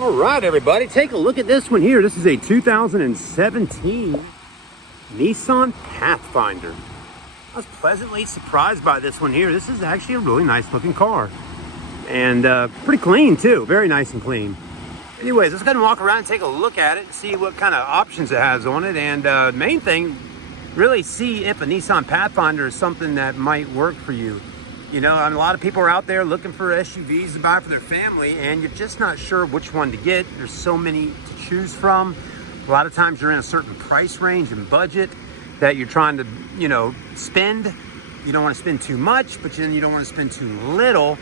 All right, everybody, take a look at this one here. This is a 2017 Nissan Pathfinder. I was pleasantly surprised by this one here. This is actually a really nice looking car. And pretty clean too, very nice and clean. Anyways, let's go ahead and walk around and take a look at it and see what kind of options it has on it. And main thing, really see if a Nissan Pathfinder is something that might work for you. You know, a lot of people are out there looking for SUVs to buy for their family, and you're just not sure which one to get. There's so many to choose from. A lot of times you're in a certain price range and budget that you're trying to, you know, spend. You don't want to spend too much, but then you don't want to spend too little.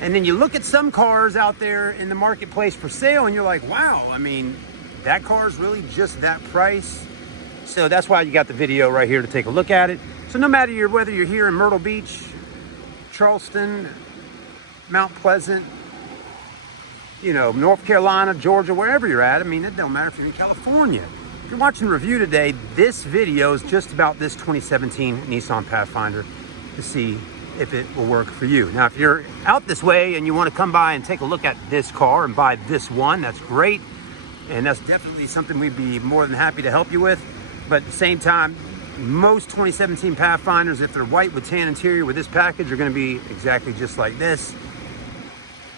And then you look at some cars out there in the marketplace for sale, and you're like, wow, I mean, that car is really just that price. So that's why you got the video right here to take a look at it. So no matter whether you're here in Myrtle Beach, Charleston, Mount Pleasant, you know, North Carolina, Georgia, wherever you're at. I mean, it don't matter if you're in California. If you're watching the review today, this video is just about this 2017 Nissan Pathfinder to see if it will work for you. Now, if you're out this way and you want to come by and take a look at this car and buy this one, that's great. And that's definitely something we'd be more than happy to help you with. But at the same time, most 2017 Pathfinders, if they're white with tan interior with this package, are going to be exactly just like this,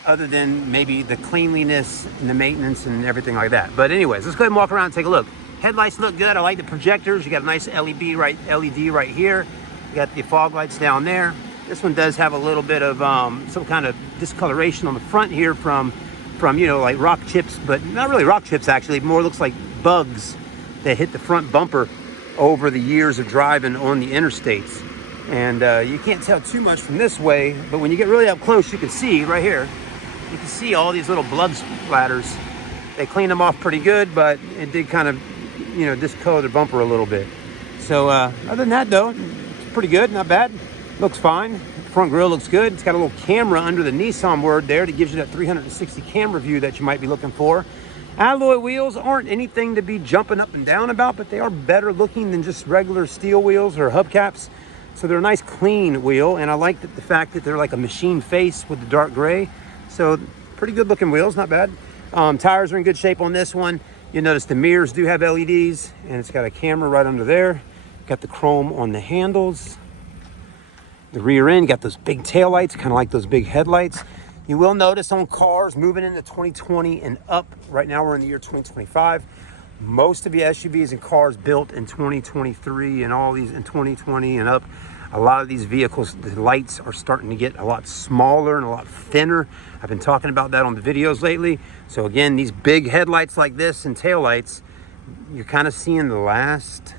other than maybe the cleanliness and the maintenance and everything like that. But anyways, let's go ahead and walk around and take a look. Headlights look good. I like the projectors. You got a nice LED right here. You got the fog lights down there. This one does have a little bit of some kind of discoloration on the front here from you know, like rock chips, but not really rock chips actually. More looks like bugs that hit the front bumper over the years of driving on the interstates. And you can't tell too much from this way, but when you get really up close, you can see right here, you can see all these little blood splatters. They cleaned them off pretty good, but it did kind of, you know, discolor the bumper a little bit. So other than that though, it's pretty good, not bad. Looks fine. Front grille looks good. It's got a little camera under the Nissan word there that gives you that 360 camera view that you might be looking for. Alloy wheels aren't anything to be jumping up and down about, but they are better looking than just regular steel wheels or hubcaps. So they're a nice clean wheel, and I like the fact that they're like a machine face with the dark gray. So pretty good looking wheels, not bad. Tires are in good shape on this one. You notice the mirrors do have LEDs, and it's got a camera right under there. Got the chrome on the handles. The rear end got those big tail lights, kind of like those big headlights. You will notice on cars moving into 2020 and up, right now we're in the year 2025, most of the SUVs and cars built in 2023 and all these in 2020 and up, a lot of these vehicles, the lights are starting to get a lot smaller and a lot thinner. I've been talking about that on the videos lately. So again, these big headlights like this and tail lights, you're kind of seeing the last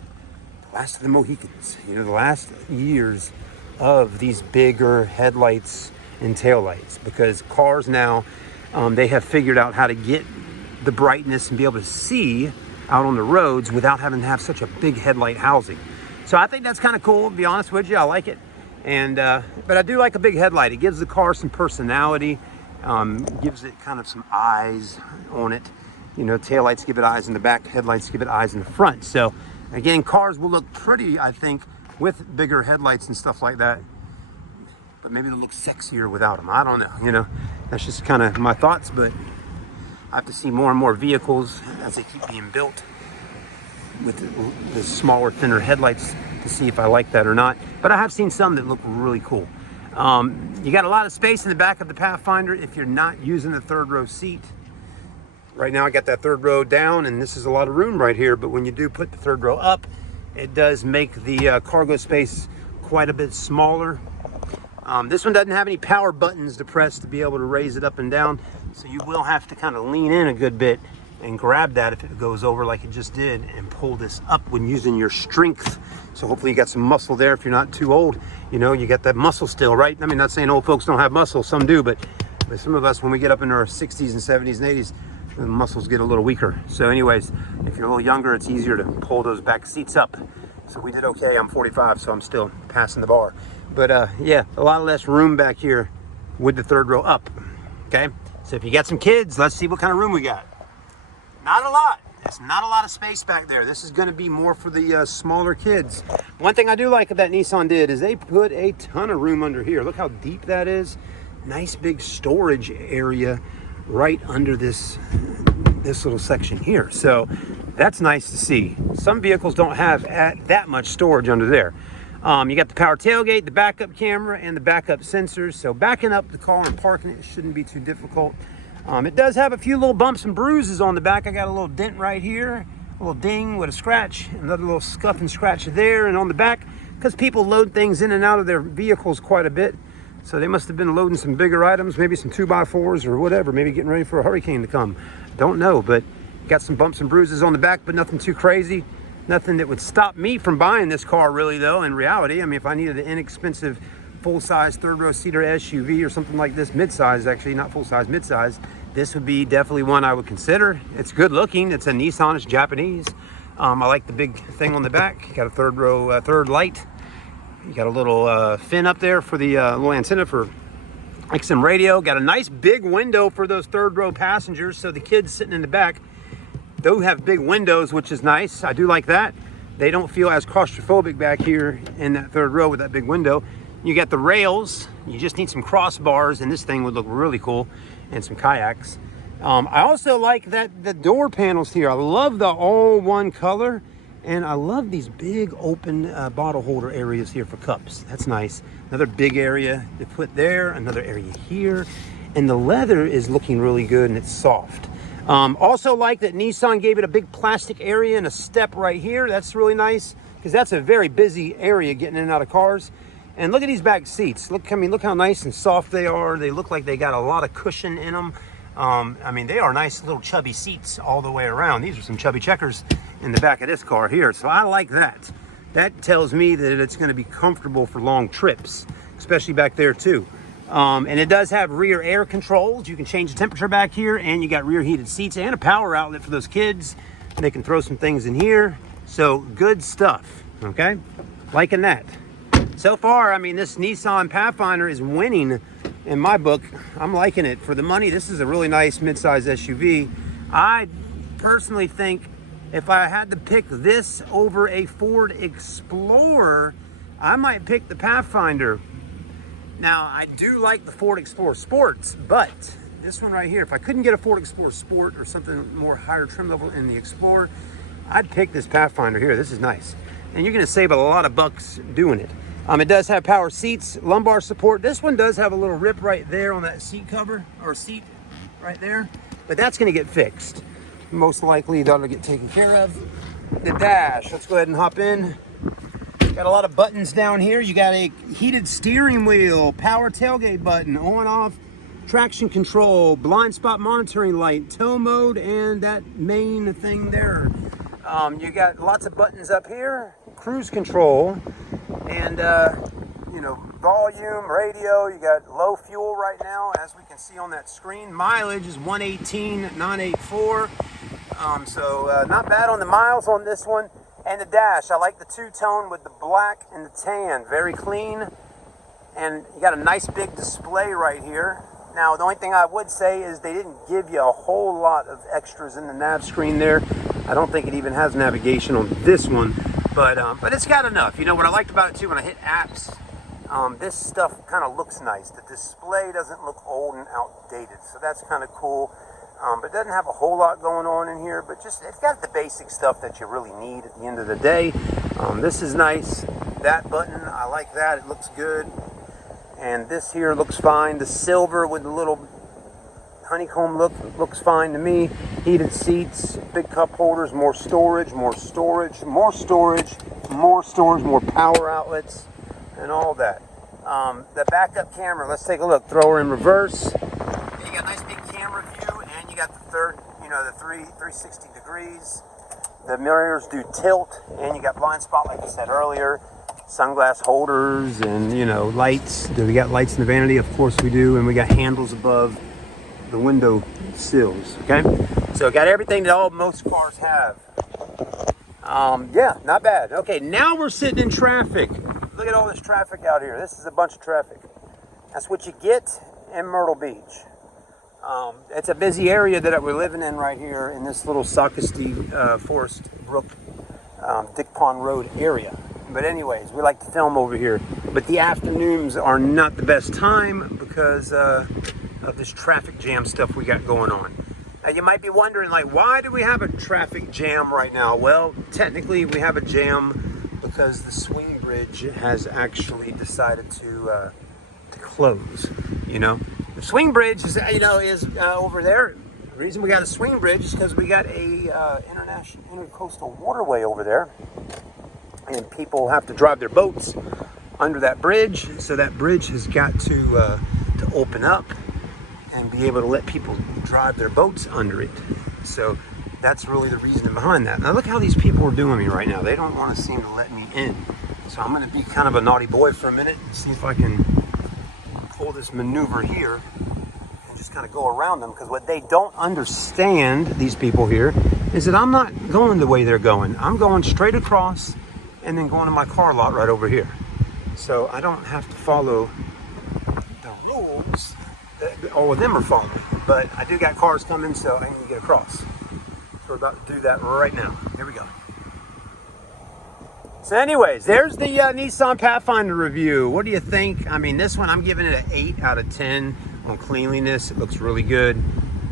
of the Mohicans, you know, the last years of these bigger headlights and taillights, because cars now they have figured out how to get the brightness and be able to see out on the roads without having to have such a big headlight housing. So I think that's kind of cool, to be honest with you. I like it. And but I do like a big headlight. It gives the car some personality, gives it kind of some eyes on it. You know, taillights give it eyes in the back, headlights give it eyes in the front. So again, cars will look pretty, I think, with bigger headlights and stuff like that. But maybe they'll look sexier without them. I don't know, you know, that's just kind of my thoughts, but I have to see more and more vehicles as they keep being built with the smaller, thinner headlights to see if I like that or not. But I have seen some that look really cool. You got a lot of space in the back of the Pathfinder if you're not using the third row seat. Right now I got that third row down, and this is a lot of room right here, but when you do put the third row up, it does make the cargo space quite a bit smaller. This one doesn't have any power buttons to press to be able to raise it up and down, so you will have to kind of lean in a good bit and grab that if it goes over like it just did, and pull this up when using your strength. So hopefully you got some muscle there if you're not too old. You know, you got that muscle still, right? I mean, not saying old folks don't have muscle, some do, but some of us, when we get up into our 60s and 70s and 80s, the muscles get a little weaker. So anyways, if you're a little younger, it's easier to pull those back seats up. So we did okay. I'm 45, so I'm still passing the bar. But yeah, a lot less room back here with the third row up. Okay, so if you got some kids, let's see what kind of room we got. Not a lot. There's not a lot of space back there. This is going to be more for the smaller kids. One thing I do like that Nissan did is they put a ton of room under here. Look how deep that is. Nice big storage area right under this little section here. So that's nice to see. Some vehicles don't have that much storage under there. You got the power tailgate, the backup camera, and the backup sensors. So backing up the car and parking it shouldn't be too difficult. It does have a few little bumps and bruises on the back. I got a little dent right here, a little ding with a scratch, another little scuff and scratch there and on the back, because people load things in and out of their vehicles quite a bit. So they must have been loading some bigger items, maybe some 2x4s or whatever, maybe getting ready for a hurricane to come. Don't know, but got some bumps and bruises on the back, but nothing too crazy. Nothing that would stop me from buying this car, really, though, in reality. I mean, if I needed an inexpensive full-size third-row seater SUV or something like this, mid-size, actually, not full-size, mid-size, this would be definitely one I would consider. It's good looking. It's a Nissan. It's Japanese. I like the big thing on the back. Got a third-row, third light. You got a little fin up there for the little antenna for XM radio. Got a nice big window for those third-row passengers, so the kids sitting in the back, they have big windows, which is nice. I do like that. They don't feel as claustrophobic back here in that third row with that big window. You got the rails. You just need some crossbars, and this thing would look really cool, and some kayaks. I also like that the door panels here. I love the all one color, and I love these big open bottle holder areas here for cups. That's nice. Another big area to put there, another area here, and the leather is looking really good, and it's soft. Also like that Nissan gave it a big plastic area and a step right here. That's really nice, because that's a very busy area getting in and out of cars. And look at these back seats. Look, I mean, look how nice and soft they are. They look like they got a lot of cushion in them. I mean, they are nice little chubby seats all the way around. These are some chubby checkers in the back of this car here. So I like that. That tells me that it's going to be comfortable for long trips, especially back there too. And it does have rear air controls. You can change the temperature back here, and you got rear heated seats and a power outlet for those kids. They can throw some things in here. So good stuff, okay? Liking that. So far, I mean, this Nissan Pathfinder is winning in my book. I'm liking it. For the money, this is a really nice midsize SUV. I personally think if I had to pick this over a Ford Explorer, I might pick the Pathfinder. Now, I do like the Ford Explorer Sports, but this one right here, if I couldn't get a Ford Explorer Sport or something more higher trim level in the Explorer, I'd pick this Pathfinder here. This is nice. And you're gonna save a lot of bucks doing it. It does have power seats, lumbar support. This one does have a little rip right there on that seat cover, or seat right there, but that's gonna get fixed. Most likely that'll get taken care of. The dash, let's go ahead and hop in. Got a lot of buttons down here. You got a heated steering wheel, power tailgate button, on off, traction control, blind spot monitoring light, tow mode, and that main thing there. You got lots of buttons up here, cruise control, and you know, volume, radio. You got low fuel right now, as we can see on that screen. Mileage is 118,984. So not bad on the miles on this one. And the dash, I like the two-tone with the black and the tan, very clean. And you got a nice big display right here. Now, the only thing I would say is they didn't give you a whole lot of extras in the nav screen there. I don't think it even has navigation on this one, but it's got enough. You know what I liked about it too, when I hit apps, this stuff kind of looks nice. The display doesn't look old and outdated, so that's kind of cool. But it doesn't have a whole lot going on in here, but just it's got the basic stuff that you really need at the end of the day. This is nice. That button, I like that. It looks good. And this here looks fine. The silver with the little honeycomb look looks fine to me. Heated seats, big cup holders, more storage, more storage, more storage, more storage, more power outlets, and all that. The backup camera, let's take a look. Throw her in reverse. You got a nice big camera view, and you got the third, you know, the 360 degrees. The mirrors do tilt, and you got blind spot, like I said earlier. Sunglass holders, and you know, lights. Do we got lights in the vanity? Of course we do. And we got handles above the window sills. Okay, so got everything that most cars have. Yeah, not bad. Okay, now we're sitting in traffic. Look at all this traffic out here. This is a bunch of traffic. That's what you get in Myrtle Beach. It's a busy area that we're living in right here in this little Sockasty Forest Brook, Dick Pond Road area. But anyways, we like to film over here. But the afternoons are not the best time because of this traffic jam stuff we got going on. Now you might be wondering, like, why do we have a traffic jam right now? Well, technically we have a jam because the swing bridge has actually decided to close. You know, the swing bridge is over there. The reason we got a swing bridge is because we got a intercoastal waterway over there, and people have to drive their boats under that bridge. So that bridge has got to open up and be able to let people drive their boats under it. So that's really the reason behind that. Now look how these people are doing me right now. They don't want to seem to let me in. So I'm going to be kind of a naughty boy for a minute and see if I can pull this maneuver here and just kind of go around them, because what they don't understand, these people here, is that I'm not going the way they're going. I'm going straight across and then going to my car lot right over here. So I don't have to follow the rules that all of them are following. But I do got cars coming, so I need to get across. So we're about to do that right now. Here we go. So anyways, there's the Nissan Pathfinder review. What do you think? I mean, this one, I'm giving it an 8 out of 10 on cleanliness. It looks really good,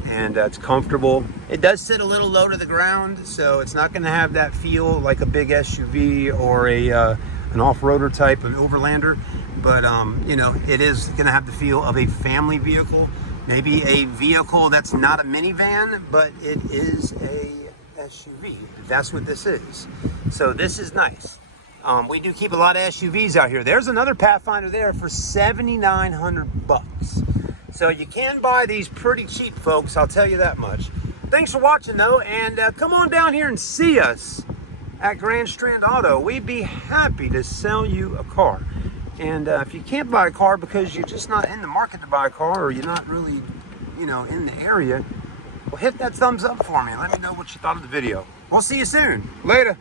and it's comfortable. It does sit a little low to the ground, so it's not going to have that feel like a big SUV or an off-roader type, an overlander. But, you know, it is going to have the feel of a family vehicle. Maybe a vehicle that's not a minivan, but it is a SUV. That's what this is. So this is nice. We do keep a lot of SUVs out here. There's another Pathfinder there for $7,900. So you can buy these pretty cheap, folks. I'll tell you that much. Thanks for watching, though, and come on down here and see us at Grand Strand Auto. We'd be happy to sell you a car. And if you can't buy a car because you're just not in the market to buy a car, or you're not really, you know, in the area, well, hit that thumbs up for me and let me know what you thought of the video. We'll see you soon. Later.